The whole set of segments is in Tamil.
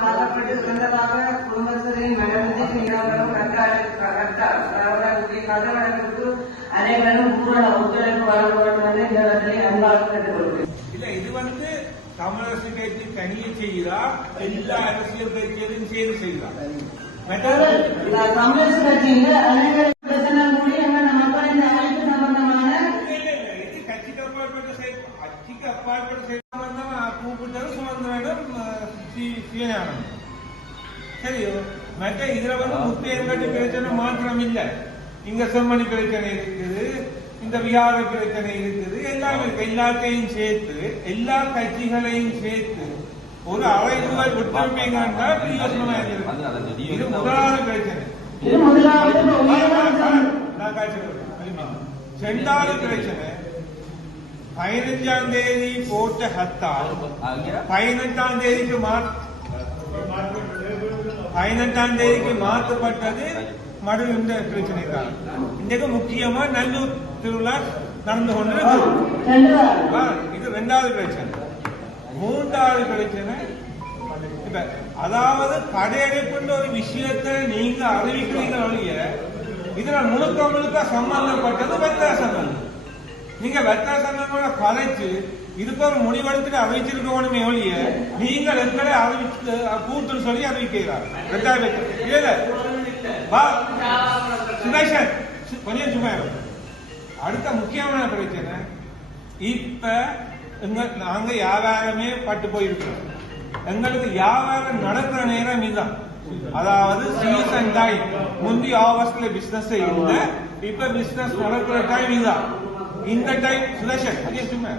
காலப்பட்டு சிறந்ததாக குடும்பத்தின் மனத்தை நீராவரம் கதை வழங்குக்கு அனைவரும் பூரண ஒத்துழைப்பு வழங்க வேண்டும் என்று இந்த இடத்திலே அன்பாக கேட்டுக்கொள்கிறேன். இல்ல இது தமிழரசு கட்சி தனியே செய்கிறா, எல்லா அரசியல் கட்சியையும் சேர்ந்து செய்கிறா. தமிழரசு கட்சியில அனைவரும் பிரச்சனை கூடி எங்கள் மக்கள் இந்த அமைப்பு சம்பந்தமான கட்சிக்கு அப்பாற்பட்ட கூப்பிட்டது சுமந்திரனும் சீனானும் சரியோ. மற்ற இதுல முத்தையன்கட்டு பிரச்சனை மாற்றம் இல்ல. இங்க செம்மணி பிரச்சனை இருக்குது, இந்த விகார பிரச்சனை இருக்குது, எல்லாமே இருக்கு. எல்லாத்தையும் சேர்த்து எல்லா கட்சிகளையும் சேர்த்து ஒரு அவைக்குள் விட்டுருப்பீங்கன்னா இது முதலாவது பிரச்சனை. ரெண்டாவது பிரச்சனை 15ஆம் தேதி போட்ட ஹர்த்தால் 18ஆம் தேதிக்கு மாற்றப்பட்டது மறு இந்த பிரச்சனை தான். இன்றைக்கு முக்கியமா நல்லூர் திருவிழா நடந்து கொண்டிருக்கு. இது ரெண்டாவது பிரச்சனை. மூன்றாவது பிரச்சனை அதாவது கடையடைப்புன்ற ஒரு விஷயத்தை நீங்க அறிவிக்கிறீங்க ஒழிய இதுல முழுக்க முழுக்க சம்பந்தப்பட்டது வெத்தர சங்கம். நீங்க வெத்தர சங்கங்களோட கலைச்சு இதுக்கு ஒரு முடிவெடுத்துட்டு அறிவிச்சிருக்கணுமே ஒழிய நீங்கள் எங்களை அறிவிச்சு கூட்டுன்னு சொல்லி அறிவிக்கிறார். சுதேஷன் கொஞ்சம் சும்மா. அடுத்த முக்கியமான பிரச்சனை இப்ப நாங்க வியாபாரமே பட்டு போயிருக்கிறோம். எங்களுக்கு வியாபாரம் நடக்கிற நேரம் இதுதான். அதாவது சீசன் டைம். முந்தி ஆகஸ்ட்ல பிசினஸ் இல்ல, இப்ப பிசினஸ் நடக்கிற டைம் இதுதான். இந்த டைம் சுதேஷன் கொஞ்சம் சும்மா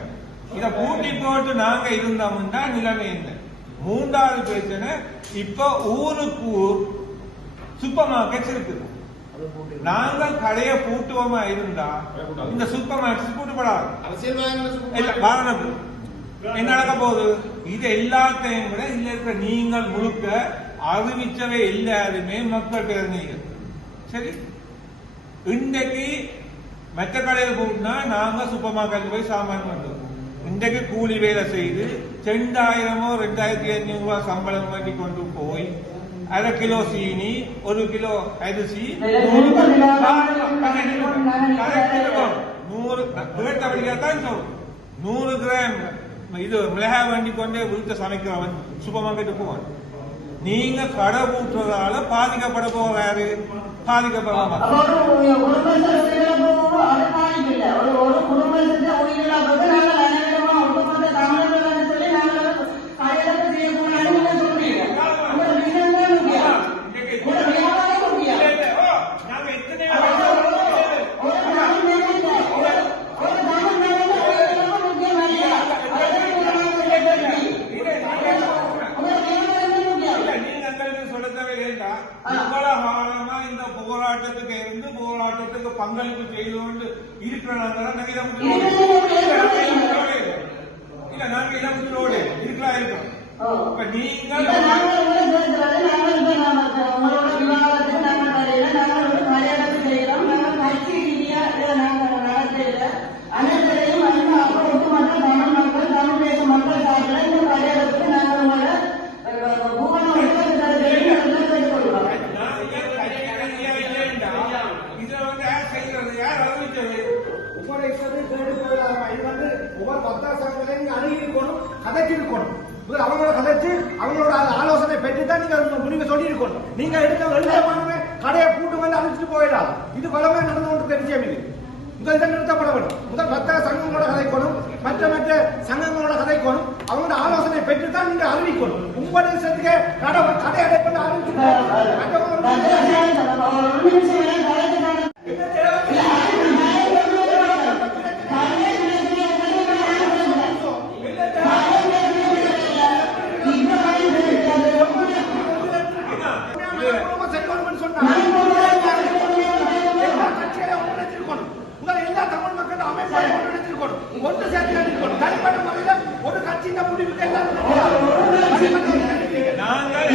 இத பூட்டி போட்டு நாங்க இருந்தோம்னா நிலைமை என்ன? மூன்றாவது பிரச்சனை இப்ப ஊருக்கு ஊர் சூப்பர் மார்க்கெட் இருக்குது. நாங்கள் கடையை பூட்டுவோமா இருந்தா இந்த சூப்பர் மார்க்கெட் பூட்டுப்படாது. என்ன நடக்க போகுது? இது எல்லாத்தையும் விட இதுல இருக்கிற நீங்கள் முழுக்க அறிவிச்சவை எல்லாருமே மக்கள் பேருந்தீங்க. சரி, இன்றைக்கு மற்ற கடையில் போட்டுனா நாங்க சூப்பர் மார்க்கெட் போய் சாமான் பண்ணுவோம். இன்றைக்கு கூலி வேலை செய்து 2000 2500 ரூபாய் சம்பளம் வாங்கி கொண்டு போய் 1/2 கிலோ சீனி 1 கிலோ அரிசி 100 கிராம் இது மிளகாய் வண்டி கொண்டே வீட்டை சமைக்கிறவன் சூப்பர் மார்க்கெட்டுக்கு போவான். நீங்க கடை பூட்டுறதால பாதிக்கப்பட போறாரு? பாதிக்கப்படாம இந்த போராட்டத்துக்கு இருந்து போராட்டத்துக்கு பங்களிப்பு செய்து கொண்டு இருக்கிறாங்க. நாங்க இளமுற்றோடு இருக்கிறா இருக்கோம். இப்ப நீங்கள் அவங்களோட கதைச்சு அவங்களோட ஆலோசனை பெற்றுதான் நீங்க முடிவு சொல்லி இருக்கணும். நீங்க எடுக்க பண்ணுங்க கடையை கூட்டு வந்து அழிச்சிட்டு போயிடாது. இது பலமே நடந்து கொண்டு தெரிஞ்சது. முதல் நிறுத்தப்பட வேண்டும். முதல் வர்த்தக சங்கங்களோட கதைக்கணும், மற்ற சங்கங்களோட கதைக்கணும். அவங்களோட ஆலோசனை பெற்றுதான் நீங்க அறிவிக்கணும். உங்களுடைய சேர்த்துக்க கடை அடைப்பது அறிவிச்சு ஒன்று சேர்த்து தனிப்பட்ட முறையில் ஒரு கட்சியின் முடிவுக்கு நாங்கள்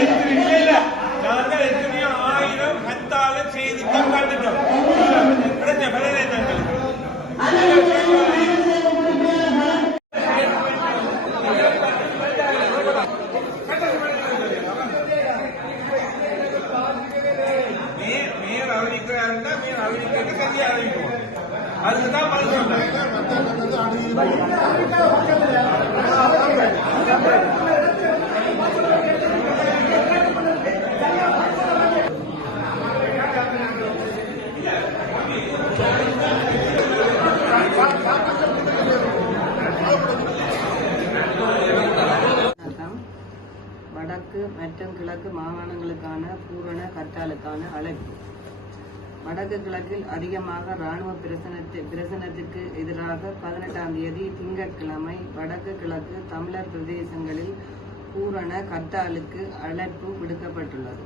எத்தனையோ 1000 ஹத்தால செய்தி கண்டுட்டோம். வடக்கு மற்றும் கிழக்கு மாகாணங்களுக்கான பூரண கட்டாலுக்கான அழைப்பு. வடக்கு கிழக்கில் அதிகமாக ராணுவ பிரசனத்திற்கு எதிராக 18ஆம் தேதி திங்கட்கிழமை வடக்கு கிழக்கு தமிழர் பிரதேசங்களில் பூரண கட்டாலுக்கு அழைப்பு விடுக்கப்பட்டுள்ளது.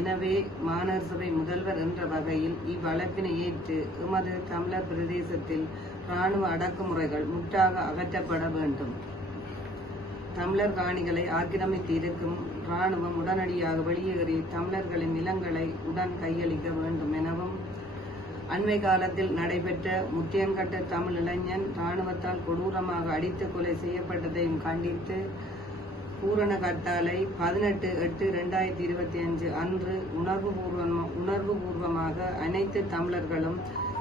எனவே மாநகர சபை முதல்வர் என்ற வகையில் இவ்வழைப்பினை ஏற்று எமது தமிழர் பிரதேசத்தில் ராணுவ அடக்குமுறைகள் முற்றாக அகற்றப்பட வேண்டும். தமிழர் காணிகளை ஆக்கிரமித்து இருக்கும் ராணுவம் உடனடியாக வெளியேறி தமிழர்களின் நிலங்களை உடன் கையளிக்க வேண்டும் எனவும், அண்மை காலத்தில் நடைபெற்ற முத்தியன்கட்ட தமிழ் இளைஞன் ராணுவத்தால் கொடூரமாக அடித்து கொலை செய்யப்பட்டதையும் கண்டித்து பூரண கட்டாலை 18/8/2025 அன்று உணர்வுபூர்வமாக அனைத்து தமிழர்களும்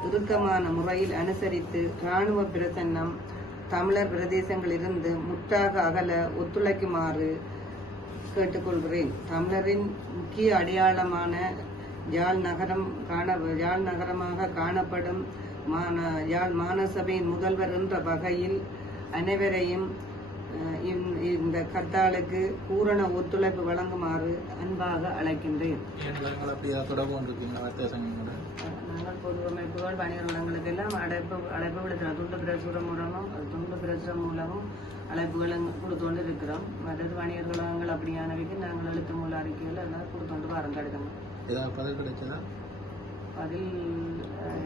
இறுக்கமான முறையில் அனுசரித்து ராணுவ பிரசன்னம் தமிழர் பிரதேசங்களிலிருந்து முற்றாக அகல ஒத்துழைக்குமாறு கேட்டுக்கொள்கிறேன். தமிழரின் முக்கிய அடையாளமான யாழ் நகரமாக காணப்படும் யாழ் மாநகரசபையின் முதல்வர் என்ற வகையில் அனைவரையும் இந்த கட்டாலுக்கு பூரண ஒத்துழைப்பு வழங்குமாறு அன்பாக அழைக்கின்றேன். நாங்கள் பொது அமைப்புகள் வணிகர் வளங்களுக்கு எல்லாம் அழைப்பு விடுக்கிறோம். துண்டு பிரசுரம் மூலமும் அழைப்புகளை கொடுத்துകൊണ്ട് இருக்கிறோம். மற்றது வணிகர் வளங்கள் அப்படியானவைக்கு நாங்கள் எழுத்து மூல அறிக்கைகள் எல்லாம் கொடுத்துட்டு வரோம். கிடைக்கணும் பதில்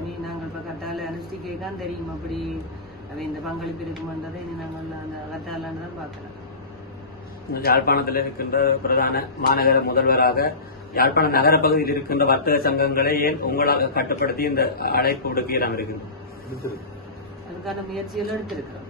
நீ நாங்கள் இப்போ கட்டால அனுஷ்டிக்கை தான் தெரியும். அப்படி அவை இந்த பங்களிப்பு இருக்குமென்றதை நாங்கள் அந்த கட்டாலன்னு தான் பார்க்கலாம். யாழ்ப்பாணத்தில் இருக்கின்ற பிரதான மாநகர முதல்வராக யாழ்ப்பாண நகர பகுதியில் இருக்கின்ற வர்த்தக சங்கங்களை ஏன் உங்களாக கட்டுப்படுத்தி இந்த அழைப்பு விடுக்க இடம் இருக்குது? அதுக்கான முயற்சிகள் எடுத்திருக்கிறோம்.